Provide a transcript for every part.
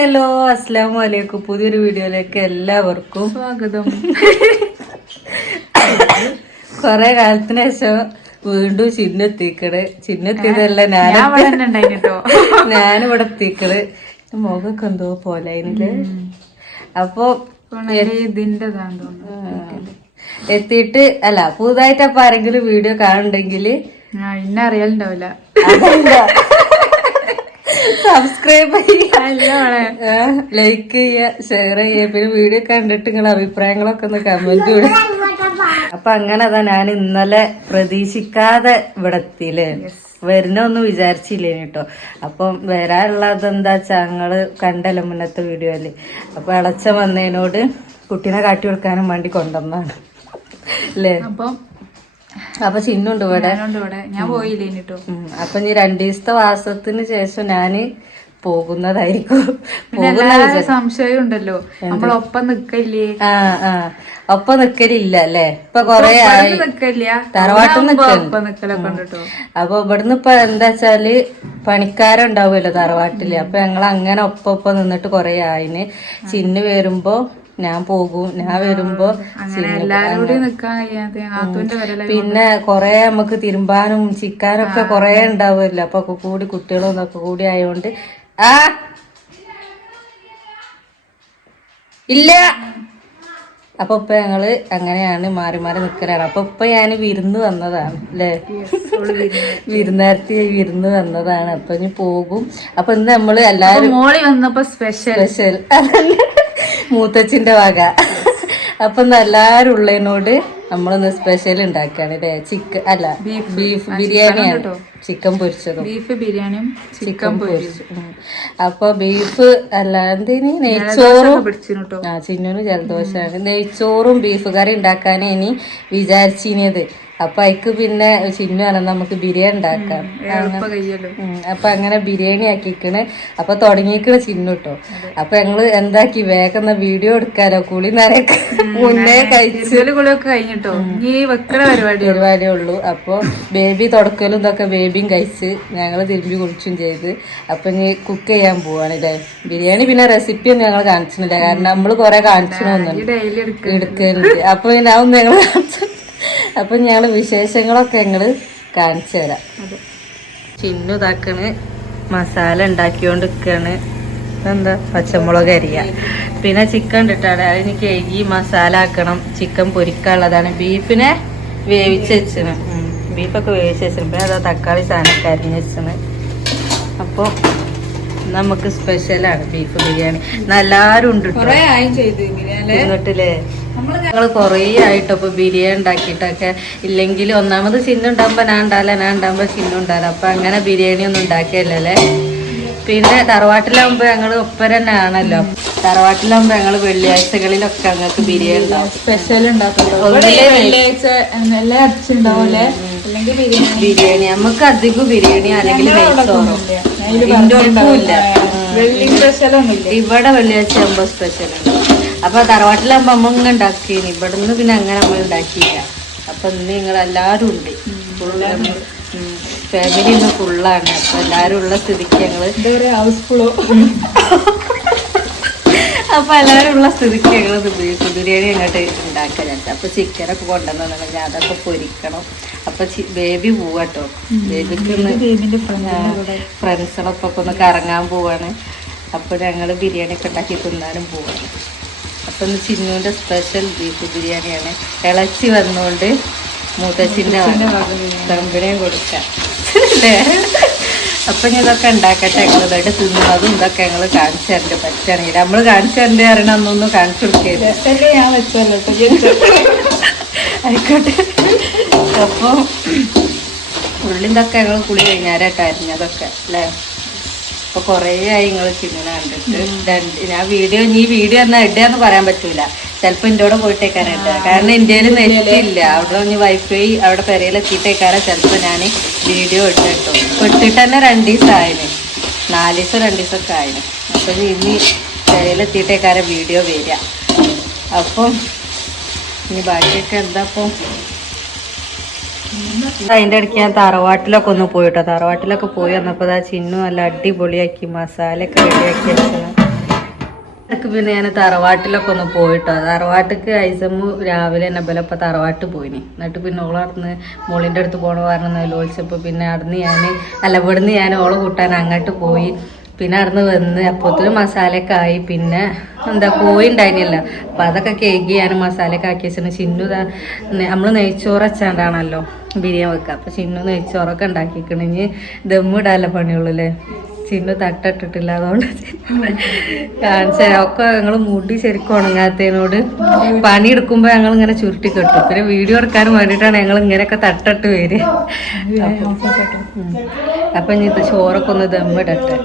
Hello, അസ്സലാമു അലൈക്കും. പുതിയൊരു വീഡിയോയിലേക്ക് എല്ലാവർക്കും സ്വാഗതം. കൊറേ കാലത്തിന് ശേഷം വീണ്ടും ചിന്നെത്തിയതല്ല ഞാനിവിടെ എത്തിക്കണ്. മുഖമൊക്കെ എന്തോ പോലെ അപ്പൊ എത്തിയിട്ട് അല്ല, പുതുതായിട്ട് അപ്പൊ ആരെങ്കിലും വീഡിയോ കാണുന്നുണ്ടെങ്കിൽ ഇന്നെ അറിയാലുണ്ടാവില്ല, സബ്സ്ക്രൈബ് ചെയ്യുക, ലൈക്ക് ചെയ്യുക, ഷെയർ ചെയ്യുക. പിന്നെ വീഡിയോ കണ്ടിട്ട് നിങ്ങളുടെ അഭിപ്രായങ്ങളൊക്കെ ഒന്ന് കമന്റ് ചെയ്യുക. അപ്പൊ അങ്ങനെ അതാ ഞാൻ ഇന്നലെ പ്രതീക്ഷിക്കാതെ ഇവിടെ എത്തിയില്ലേ. വരുന്നൊന്നും വിചാരിച്ചില്ലേ കേട്ടോ. അപ്പം വരാനുള്ളത് എന്താ വെച്ചാ ഞങ്ങള് കണ്ടല്ലോ മുന്നത്തെ വീഡിയോയില്. അപ്പൊ ഇളച്ച വന്നതിനോട് കുട്ടീനെ കാട്ടി കൊടുക്കാനും വേണ്ടി കൊണ്ടുവന്നാണ് അല്ലേ. അപ്പൊ ചിന്നുണ്ട് ഇവിടെ. ഞാൻ പോയില്ലേട്ടോ. അപ്പൊ ഇനി 2 ദിവസത്തെ വാസത്തിന് ശേഷം ഞാന് പോകുന്നതായിരിക്കും. സംശയം ഉണ്ടല്ലോ, നമ്മളൊപ്പം നിക്കല്ലേ? ഒപ്പം നിക്കലില്ല അല്ലേ. ഇപ്പൊ കൊറേ ആയി തറവാട്ടിൽ നിക്കലൊക്കെ. അപ്പൊ ഇവിടുന്ന് ഇപ്പൊ എന്താ വെച്ചാല് പണിക്കാരുണ്ടാവുമല്ലോ തറവാട്ടില്. അപ്പൊ ഞങ്ങൾ അങ്ങനെ ഒപ്പം നിന്നിട്ട് കൊറേ ആയിന്. ചിന്നു വരുമ്പോ ഞാൻ പോകും, ഞാൻ വരുമ്പോ പിന്നെ കൊറേ നമുക്ക് തിരുമ്പാനും ചിക്കാനും ഒക്കെ കൊറേ ഉണ്ടാവുമല്ലോ. അപ്പൊ ഒക്കെ കൂടി കുട്ടികളും ഇതൊക്കെ കൂടി ആയോണ്ട് ഇല്ല. അപ്പൊ ഇപ്പൊ ഞങ്ങള് അങ്ങനെയാണ് മാറി മാറി നിക്കലാണ്. അപ്പൊ ഇപ്പൊ ഞാൻ വിരുന്ന് വന്നതാണ് അല്ലേ, വിരുന്ന് വന്നതാണ്. അപ്പൊ ഇനി പോകും. അപ്പൊ ഇന്ന് നമ്മള് എല്ലാരും മോളി വന്നപ്പോ സ്പെഷ്യൽ മൂത്തച്ഛന്റെ വക. അപ്പൊ എല്ലാരും ഉള്ളതിനോട് നമ്മളൊന്ന് സ്പെഷ്യൽ ഉണ്ടാക്കാണ് അല്ലേ. ചിക്കൻ അല്ല, ബീഫ് ബിരിയാണിയാണ്. ചിക്കൻ പൊരിച്ചതും ബീഫ് ബിരിയാണിയും ചിക്കൻ പൊരിച്ചതും. അപ്പൊ ബീഫ് അല്ല എന്തേനി നെയ്ച്ചോറും. ചിന്നൂന് ജലദോഷമാണ്. നെയ്ച്ചോറും ബീഫ് കറി ഉണ്ടാക്കാനേ ഇനി വിചാരിച്ചിനിയത്. അപ്പൊ അതിക്ക് പിന്നെ ചിന്നു ആണ് നമുക്ക് ബിരിയാണി ഉണ്ടാക്കാം. അപ്പൊ അങ്ങനെ ബിരിയാണി ആക്കിക്കണ്. അപ്പൊ തുടങ്ങിക്കണ് ചിന്നു കേട്ടോ. അപ്പൊ ഞങ്ങള് എന്താക്കി വേഗം വീഡിയോ എടുക്കാലോ. കുളി നനയൊക്കെ മുന്നേ കഴിഞ്ഞിട്ടോ പരിപാടിയേ ഉള്ളൂ. അപ്പൊ ബേബി തുടക്കലും ഇതൊക്കെ ബേബിയും കഴിച്ച് ഞങ്ങള് തിരുമ്പി കുളിച്ചും ചെയ്ത്. അപ്പൊ ഇനി കുക്ക് ചെയ്യാൻ പോവാണ് അല്ലേ. ബിരിയാണി പിന്നെ റെസിപ്പി ഒന്നും ഞങ്ങൾ കാണിച്ചിട്ടില്ല, കാരണം നമ്മള് കൊറേ കാണിച്ചിട്ടൊന്നുണ്ട് എടുക്കലുണ്ട്. അപ്പൊ പിന്നെ അതൊന്നും ഞങ്ങൾ കാണിച്ചു. അപ്പൊ ഞങ്ങള് വിശേഷങ്ങളൊക്കെ ഞങ്ങള് കാണിച്ചു തരാം. ചിന്നു ഇതാക്കണ് മസാല ഉണ്ടാക്കിയോണ്ടിരിക്കാണ്. എന്താ പച്ചമുളക് അരിയ, പിന്നെ ചിക്കൻ ഇട്ടിട്ടാണ് അതിന് കഴുകി മസാല ആക്കണം. ചിക്കൻ പൊരിക്കാനുള്ളതാണ്. ബീഫിനെ വേവിച്ച് വെച്ചിന്, ബീഫൊക്കെ വേവിച്ച് വെച്ചിന്. പിന്നെ അതാ തക്കാളി സാധനമൊക്കെ അരിഞ്ഞ് വെച്ചിന്. അപ്പോൾ നമുക്ക് സ്പെഷ്യലാണ് ബീഫ് ബിരിയാണി. എല്ലാരും ഉണ്ട് എന്നിട്ടില്ലേ. ഞങ്ങൾ കൊറേ ആയിട്ടോ ഇപ്പൊ ബിരിയാണി ഉണ്ടാക്കിയിട്ടൊക്കെ. ഇല്ലെങ്കിൽ ഒന്നാമത് ചിന്നുണ്ടാകുമ്പോ ഞാൻ ഉണ്ടാകുമ്പോ ചിന്നുണ്ടാവില്ല. അപ്പൊ അങ്ങനെ ബിരിയാണി ഒന്നും ഉണ്ടാക്കിയല്ലേ. പിന്നെ തറവാട്ടിലാകുമ്പോ ഞങ്ങള് ഒപ്പര തന്നെ ആണല്ലോ. തറവാട്ടിലാകുമ്പോ ഞങ്ങള് വെള്ളിയാഴ്ചകളിലൊക്കെ ഞങ്ങൾക്ക് ബിരിയാണി ഉണ്ടാവും, സ്പെഷ്യൽ ബിരിയാണി. നമുക്ക് അധികം ബിരിയാണി അല്ലെങ്കിൽ ഇവിടെ വെള്ളിയാഴ്ച ആകുമ്പോ സ്പെഷ്യൽ ഉണ്ട്. അപ്പൊ തറവാട്ടിലാകുമ്പോ അമ്മ ഇങ്ങനെ ഉണ്ടാക്കിയിന്. ഇവിടുന്ന് പിന്നെ അങ്ങനെ നമ്മൾ ഉണ്ടാക്കിയില്ല. അപ്പൊ ഇന്ന് നിങ്ങളെല്ലാരും ഉണ്ട്, ഫാമിലി ഇന്ന് ഫുള്ളാണ്. അപ്പൊ എല്ലാരും ഉള്ള സ്ഥിതിക്ക് ഞങ്ങള് അപ്പൊ എല്ലാരും ഉള്ള സ്ഥിതിക്ക് ഞങ്ങള് ബീഫ് ബിരിയാണി അങ്ങോട്ട് ഉണ്ടാക്കാൻ. അപ്പൊ ചിക്കനൊക്കെ കൊണ്ടുവന്നിട്ടുണ്ടെങ്കിൽ അതൊക്കെ പൊരിക്കണം. അപ്പൊ ബേബി പോവാട്ടോ. ബേബിക്ക് ഫ്രണ്ട്സുകളൊക്കെ ഒന്ന് കറങ്ങാൻ പോവാണ്. അപ്പൊ ഞങ്ങള് ബിരിയാണി ഒക്കെ ഉണ്ടാക്കി തിന്നാനും പോവാണ്. അപ്പൊ ഇന്ന് ചിന്നുവിന്റെ സ്പെഷ്യൽ ബീഫ് ബിരിയാണിയാണ്. ഇളച്ചി വന്നുകൊണ്ട് മൂത്തച്ഛൻ്റെ തമ്പിനെയും കൊടുക്കാം അല്ലേ. അപ്പൊ ഞാൻ ഇതൊക്കെ ഉണ്ടാക്കട്ടെ. ഞങ്ങളിതായിട്ട് തിന്നതും ഇതൊക്കെ ഞങ്ങൾ കാണിച്ചു തരണ്ട്. പറ്റുകയാണെങ്കിൽ നമ്മള് കാണിച്ചു തരണ്ടേ അറിയണം. അന്നൊന്നും കാണിച്ചു കൊടുക്കരുത്, ഞാൻ വെച്ചല്ലോ ആയിക്കോട്ടെ. അപ്പൊ ഉള്ളിന്തൊക്കെ ഞങ്ങൾ കുളി കഴിഞ്ഞാരായിട്ട് അരിഞ്ഞതൊക്കെ അല്ലേ. അപ്പൊ കൊറേ ആയി നിങ്ങള് ചിന്നിനെ കണ്ടിട്ട്. ഞാൻ വീഡിയോ എന്നാ ഇടുകയെന്ന് പറയാൻ പറ്റൂല. ചിലപ്പോ എൻ്റെ കൂടെ പോയിട്ടേക്കാരം ഇടുക, കാരണം ഇന്ത്യയിൽ നെറ്റില്ല. അവിടെ ഇനി വൈഫൈ അവിടെ പെരയിലെത്തിയിട്ടേക്കാരം ചിലപ്പോ ഞാൻ വീഡിയോ ഇട്ടിട്ടോ. ഇട്ടിട്ട് തന്നെ 2 ദിവസം ആയിന്, 4 ദിവസം 2 ദിവസമൊക്കെ ആയിന്. അപ്പൊ ഇനി പെരയിലെത്തിയിട്ടേക്കാരം വീഡിയോ വരിക. അപ്പം ഇനി ബാക്കിയൊക്കെ എന്താ. അപ്പം അതിന്റെ ഇടയ്ക്ക് ഞാൻ തറവാട്ടിലൊക്കെ ഒന്ന് പോയിട്ടോ. തറവാട്ടിലൊക്കെ പോയി വന്നപ്പോ ചിന്നു നല്ല അടിപൊളിയാക്കി മസാല ഒക്കെ റെഡിയാക്കി വെച്ചത്. പിന്നെ ഞാൻ തറവാട്ടിലൊക്കെ ഒന്ന് പോയിട്ടോ. തറവാട്ടിക്ക് ഐസമ്മു രാവിലെ തന്നെ ബലപ്പ തറവാട്ട് പോയിനി. എന്നിട്ട് പിന്നെ ഓളവിടുന്ന് മോളിൻ്റെ അടുത്ത് പോകണ പറഞ്ഞ വിളിച്ചപ്പോൾ പിന്നെ ഇവിടുന്ന് ഞാൻ ഓളെ കൂട്ടാൻ അങ്ങോട്ട് പോയി. പിന്നെ അവിടുന്ന് വന്ന് അപ്പോഴത്തേനും മസാലയൊക്കെ ആയി. പിന്നെ കോഴി ഉണ്ടായിരുന്നില്ല, അപ്പം അതൊക്കെ കേക്ക് ഞാൻ മസാലയൊക്കെ ആക്കി വെച്ചിട്ട് ചിന്നു നമ്മൾ നെയ്ച്ചോറ് വെച്ചാണ്ടാണല്ലോ ബിരിയാണി വെക്കുക. അപ്പം ചിന്നു നെയ്ച്ചോറൊക്കെ ഉണ്ടാക്കിക്കണെങ്കിൽ ദമ്മിടാനുള്ള പണിയുള്ളൂ അല്ലേ. ചിന്നു തട്ടിട്ടിട്ടില്ല, അതുകൊണ്ട് കാണിച്ചാൽ ഒക്കെ ഞങ്ങൾ മുടി ശരിക്കും ഉണങ്ങാത്തതിനോട് പണിയെടുക്കുമ്പോൾ ഞങ്ങൾ ഇങ്ങനെ ചുരുട്ടി കെട്ടും. പിന്നെ വീഡിയോ എടുക്കാനും വേണ്ടിയിട്ടാണ് ഞങ്ങൾ ഇങ്ങനെയൊക്കെ തട്ടിട്ട് വരിക. അപ്പം ഇനി ഇത് ചോറൊക്കെ ഒന്ന് ദമ്മിടട്ടെ.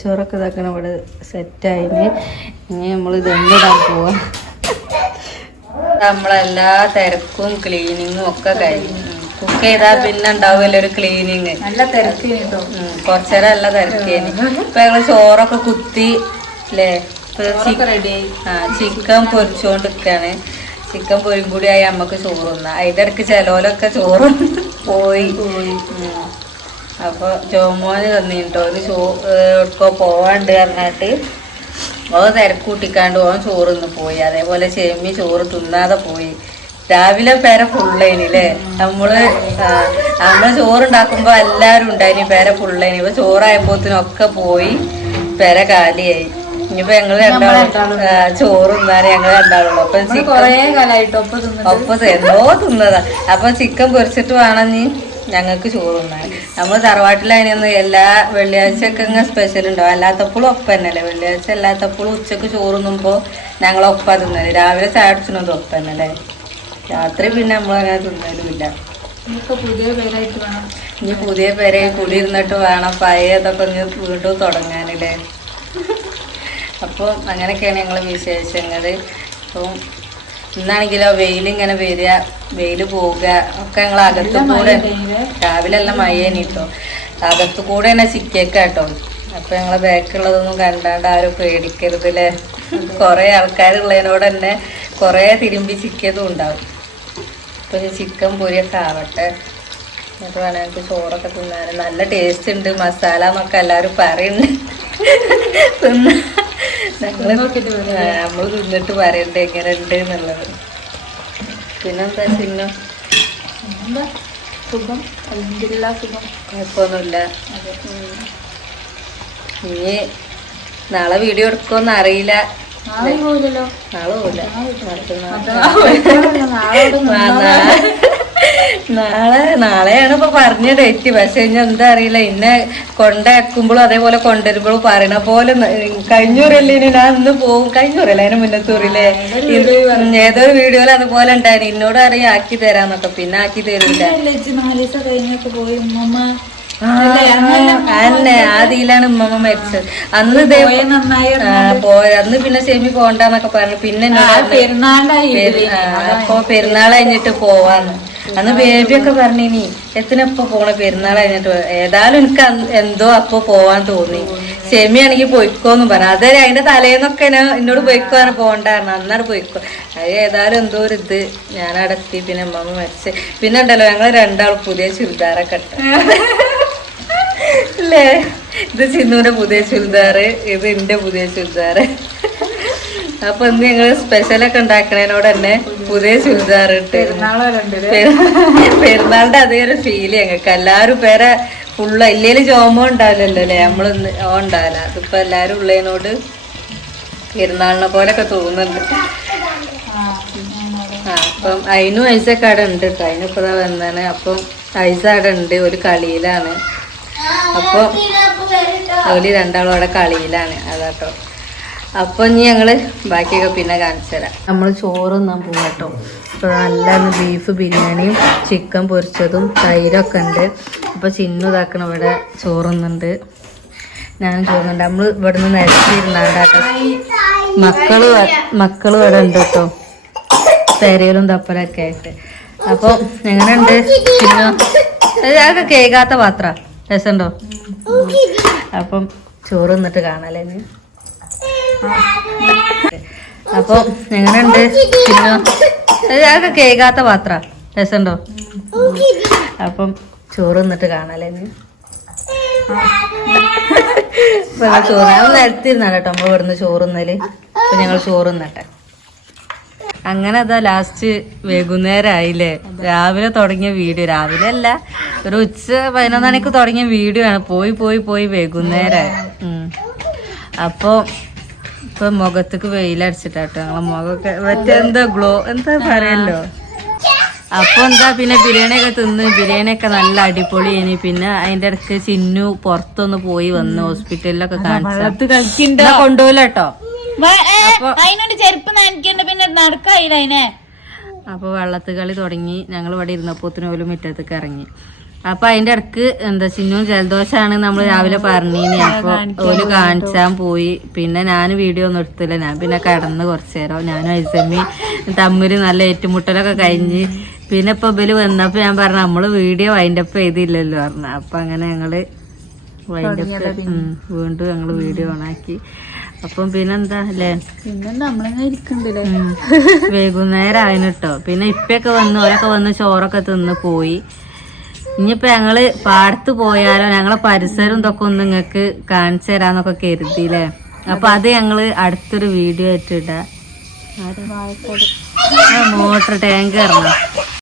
ചോറൊക്കെ ഇതാക്കണം ഇവിടെ സെറ്റായിന്. ഇനി നമ്മൾ ദമ്മിടാൻ പോവാം. നമ്മളെല്ലാ തിരക്കും ക്ലീനിങ്ങും ഒക്കെ കഴിഞ്ഞു. കുക്ക് ചെയ്താൽ പിന്നെ ഉണ്ടാവുമല്ലോ ഒരു ക്ലീനിങ്. നല്ല തിരക്ക് കേട്ടോ. കുറച്ചേരം നല്ല തിരക്കേന്. ഇപ്പൊ ഞങ്ങള് ചോറൊക്കെ കുത്തി അല്ലേ റെഡിയായി. ചിക്കൻ പൊരിച്ചോണ്ടിരിക്കാണ്. ചിക്കൻ പൊരിയും കൂടി ആയി അമ്മക്ക് ചോറുന്ന. അതിന്റെ ഇടയ്ക്ക് ചിലവരൊക്കെ ചോറ് പോയി. അപ്പൊ ജോമോന് തന്നിട്ടോ ഒരു പോവാണ്ട് പറഞ്ഞിട്ട് ഓ തിരക്ക് കൂട്ടിക്കാണ്ട് ഓൻ ചോറിന്ന് പോയി. അതേപോലെ ചെമ്മി ചോറ് തിന്നാതെ പോയി. രാവിലെ പേര ഫുള്ളേനില്ലേ. നമ്മള് ചോറുണ്ടാക്കുമ്പോ എല്ലാരും ഉണ്ടായിനി, പേര ഫുള്ളേനി. ഇപ്പൊ ചോറായപ്പോത്തിനൊക്കെ പോയി, പേര കാലിയായി. ഇനിയിപ്പോ ഞങ്ങള് രണ്ടാളും ചോറ് തിന്നാറ് ഞങ്ങള് രണ്ടാളുള്ളൂ. അപ്പൊ ഒപ്പം എന്നോ തിന്നതാ. അപ്പൊ ചിക്കൻ പൊരിച്ചിട്ട് വേണമെന്ന് ഞങ്ങൾക്ക് ചോറ് തിന്നാൻ. നമ്മള് തറവാട്ടിലതിനൊന്ന് എല്ലാ വെള്ളിയാഴ്ചയൊക്കെ ഇങ്ങനെ സ്പെഷ്യൽ ഉണ്ടാവും. അല്ലാത്തപ്പോഴും ഒപ്പം തന്നെയല്ലേ. വെള്ളിയാഴ്ച അല്ലാത്തപ്പോഴും ഉച്ചക്ക് ചോറ് തിന്നുമ്പോ ഞങ്ങളൊപ്പം തിന്നല്. രാവിലെ ചാടിച്ചത് ഒപ്പം തന്നെയല്ലേ. രാത്രി പിന്നെ നമ്മളങ്ങനെ തിന്നലുമില്ല. ഇനി പുതിയ പേരെ കുടി ഇരുന്നിട്ട് വേണം പഴയതൊക്കെ ഇനി വീണ്ടും തുടങ്ങാനില്ലേ. അപ്പോൾ അങ്ങനെയൊക്കെയാണ് ഞങ്ങൾ വിശേഷങ്ങൾ. അപ്പം ഇന്നാണെങ്കിലോ വെയിലിങ്ങനെ വരിക, വെയിൽ പോവുക ഒക്കെ. ഞങ്ങൾ അകത്തു കൂടെ രാവിലെ എല്ലാം മഴേനിട്ടോ. അകത്തു കൂടെ തന്നെ ചിക്കേക്കാട്ടോ. അപ്പം ഞങ്ങളെ ബാക്കുള്ളതൊന്നും കണ്ടാണ്ട് ആരും പേടിക്കരുത് അല്ലേ. കുറേ ആൾക്കാരുള്ളതിനോട് തന്നെ കുറേ തിരുമ്പി ചിക്കിയതും ഉണ്ടാവും. അപ്പോൾ ചിക്കൻ പൊരിയൊക്കെ ആവട്ടെ. എന്നിട്ട് വേണം എനിക്ക് ചോറൊക്കെ തിന്നാൻ. നല്ല ടേസ്റ്റ് ഉണ്ട് മസാല എന്നൊക്കെ എല്ലാവരും പറയുന്നുണ്ട്. നമ്മൾ തിന്നിട്ട് പറയണ്ടേ എങ്ങനെ ഉണ്ട് എന്നുള്ളത്. പിന്നെന്താ ചിന്നു സുഖം, കുഴപ്പമൊന്നുമില്ല. ഇനി നാളെ വീഡിയോ എടുക്കുമെന്ന് അറിയില്ല. നാളെ പോവില്ല. നാളെയാണ് ഇപ്പൊ പറഞ്ഞ ഡേറ്റ്. പക്ഷെ ഇനി എന്താ അറിയില്ല. ഇന്നെ കൊണ്ടാക്കുമ്പോഴും അതേപോലെ കൊണ്ടുവരുമ്പോഴും പറയണ പോലെ കഴിഞ്ഞൂറല്ലേ ഞാൻ ഇന്ന് പോവും. കഴിഞ്ഞൂറല്ലേ അതിന് മുന്നത്തൂറില്ലേ ഏതൊരു വീഡിയോയിൽ അതുപോലെ ഉണ്ടായിരുന്നു. എന്നോട് അറിയാം ആക്കി തരാന്നൊക്കെ. പിന്നെ ആക്കി തരില്ല. അന്നെ ആദിയിലാണ് ഉമ്മമ്മ മരിച്ചത്. അന്ന് അന്ന് പിന്നെ സെമി പോണ്ടെന്നൊക്കെ പറഞ്ഞു. പിന്നെ അപ്പൊ പെരുന്നാൾ കഴിഞ്ഞിട്ട് പോവാന്ന്. അന്ന് ബേബിയൊക്കെ പറഞ്ഞിനി എത്തിനപ്പൊ പോണ പെരുന്നാൾ കഴിഞ്ഞിട്ട്. ഏതായാലും എനിക്ക് എന്തോ അപ്പൊ പോവാൻ തോന്നി. സെമിയാണെങ്കിൽ പൊയ്ക്കോന്നും പറഞ്ഞു. അത് അതിന്റെ തലേന്നൊക്കെ എന്നോട് പൊയ്ക്കോന്ന് പോകണ്ടായിരുന്നു. അന്നാണ് പൊയ്ക്കോ. അത് ഏതായാലും എന്തോ ഒരു ഇത് ഞാനവിടെ എത്തി. പിന്നെ ഉമ്മമ്മ മരിച്ച്. പിന്നെ ഉണ്ടല്ലോ ഞങ്ങൾ രണ്ടാളും പുതിയ ചുരിദാറൊക്കെ ഇട്ടു അല്ലേ. ഇത് ചിന്നുവിന്റെ പുതിയ ചുരിദാറ്, ഇത് എന്റെ പുതിയ ചുരിദാറ്. അപ്പൊ ഇന്ന് ഞങ്ങള് സ്പെഷ്യലൊക്കെ ഉണ്ടാക്കണേനോട് തന്നെ പുതിയ ചുരിദാർ ഇട്ട് പെരുന്നാളിന്റെ അതേ ഒരു ഫീല് ഞങ്ങൾക്ക്. എല്ലാരും പേരെ ഫുള്ള് ഇല്ലേലും ജോമോ ഉണ്ടാവില്ലല്ലോ അല്ലേ. നമ്മളൊന്ന് ഉണ്ടാവില്ല. അതിപ്പോ എല്ലാരും ഉള്ളതിനോട് പെരുന്നാളിനെ പോലൊക്കെ തോന്നുന്നുണ്ട്. അപ്പം അതിനും ഐസൊക്കെ അവിടെ ഉണ്ട് കേട്ടോ. അതിനിപ്പോ വന്നാണ്. അപ്പം ഐസ അവിടെ ഉണ്ട്, ഒരു കളിയിലാണ്. അപ്പൊ അവര് രണ്ടാളും അവിടെ കളിയിലാണ്. അതാട്ടോ. അപ്പൊ ഇനി ഞങ്ങള് ബാക്കിയൊക്കെ പിന്നെ കാണിച്ചു തരാം. നമ്മൾ ചോറ് തിന്നാൻ പോവാട്ടോ. ഇപ്പൊ നല്ല ബീഫ് ബിരിയാണിയും ചിക്കൻ പൊരിച്ചതും തൈരൊക്കെ ഉണ്ട്. അപ്പൊ ചിന്നു ഇതാക്കണം ഇവിടെ ചോറുന്നുണ്ട്, ഞാനും ചോറുന്നുണ്ട്. നമ്മൾ ഇവിടുന്ന് നിരത്തിയിരുന്നാണ്ടാട്ടോ. മക്കള് ഇവിടെ ഉണ്ട് കേട്ടോ, പെരയിലും തപ്പലൊക്കെ ആയിട്ട്. അപ്പൊ എങ്ങനെയുണ്ട് ചിന്നു? അതൊക്കെ കേൾക്കാത്ത പാത്ര രസമുണ്ടോ? അപ്പം ചോറ് തിന്നിട്ട് കാണാല്ലേ. അപ്പൊ എങ്ങനെയുണ്ട് ചിന്നു? അതൊക്കെ കേൾക്കാത്ത പാത്ര രസമുണ്ടോ? അപ്പം ചോറ് തിന്നിട്ട് കാണാല്ലേ. ചോറ് ഞങ്ങൾ നിരത്തിരുന്നാണ് കേട്ടോ നമ്മൾ ഇവിടുന്ന് ചോറുന്നല്. അപ്പൊ ഞങ്ങൾ ചോറുന്നട്ടെ. അങ്ങനെ അതാ ലാസ്റ്റ് വൈകുന്നേരം ആയില്ലേ. രാവിലെ തുടങ്ങിയ വീഡിയോ, രാവിലെ അല്ല ഒരു ഉച്ച 11 മണിക്ക് തുടങ്ങിയ വീഡിയോ ആണ്. പോയി പോയി പോയി വൈകുന്നേരമായി. അപ്പൊ ഇപ്പൊ മുഖത്തേക്ക് വെയിലടിച്ചിട്ടാട്ടോ ഞങ്ങളെ മുഖമൊക്കെ മറ്റെന്താ ഗ്ലോ എന്താ പറയല്ലോ. അപ്പൊ എന്താ പിന്നെ ബിരിയാണിയൊക്കെ തിന്ന്, ബിരിയാണിയൊക്കെ നല്ല അടിപൊളിയേനി. പിന്നെ അതിന്റെ ഇടയ്ക്ക് ചിന്നു പുറത്തൊന്ന് പോയി വന്ന് ഹോസ്പിറ്റലിലൊക്കെ കാണിച്ചു കൊണ്ടുപോയില്ല കേട്ടോ. അതിനോട് ചെരുപ്പ് നനയ്ക്കണ്ട്, പിന്നെ നടക്കായില്ല അതിനെ. അപ്പൊ വെള്ളത്ത് കളി തുടങ്ങി. ഞങ്ങൾ ഇവിടെ ഇരുന്നപ്പോത്തിന് പോലും മുറ്റത്തേക്ക് ഇറങ്ങി. അപ്പൊ അതിന്റെ ഇടക്ക് എന്താ ചിന്നും ജലദോഷാണ് നമ്മൾ രാവിലെ പറഞ്ഞീനി. അപ്പൊ ഓല് കാണിച്ചാൻ പോയി. പിന്നെ ഞാൻ വീഡിയോ ഒന്നും എടുത്തില്ല. ഞാൻ പിന്നെ കിടന്ന് കുറച്ചു നേരം ഞാനും ഐസമ്മി തമ്മില് നല്ല ഏറ്റുമുട്ടലൊക്കെ കഴിഞ്ഞ്. പിന്നെ ഇപ്പൊ ഇവര് വന്നപ്പോ ഞാൻ പറഞ്ഞു നമ്മള് വീഡിയോ വൈൻഡപ്പ് ചെയ്തില്ലല്ലോ പറഞ്ഞു. അപ്പൊ അങ്ങനെ ഞങ്ങള് വൈൻഡപ്പ് വീണ്ടും ഞങ്ങള് വീഡിയോ ഓണാക്കി. അപ്പം പിന്നെന്താ അല്ലേ, വൈകുന്നേരം ആയിന് കേട്ടോ. പിന്നെ ഇപ്പൊക്കെ വന്ന് ഓരൊക്കെ വന്ന് ചോറൊക്കെ തിന്ന് പോയി. ഇനിയിപ്പോ ഞങ്ങള് പാടത്ത് പോയാലോ, ഞങ്ങളെ പരിസരം ഇതൊക്കെ ഒന്ന് നിങ്ങക്ക് കാണിച്ചു തരാന്നൊക്കെ കരുതിയില്ലേ. അപ്പൊ അത് ഞങ്ങള് അടുത്തൊരു വീഡിയോ ആയിട്ട് ഇടാം. മോട്ടർ ടാങ്ക് ഇറങ്ങാം.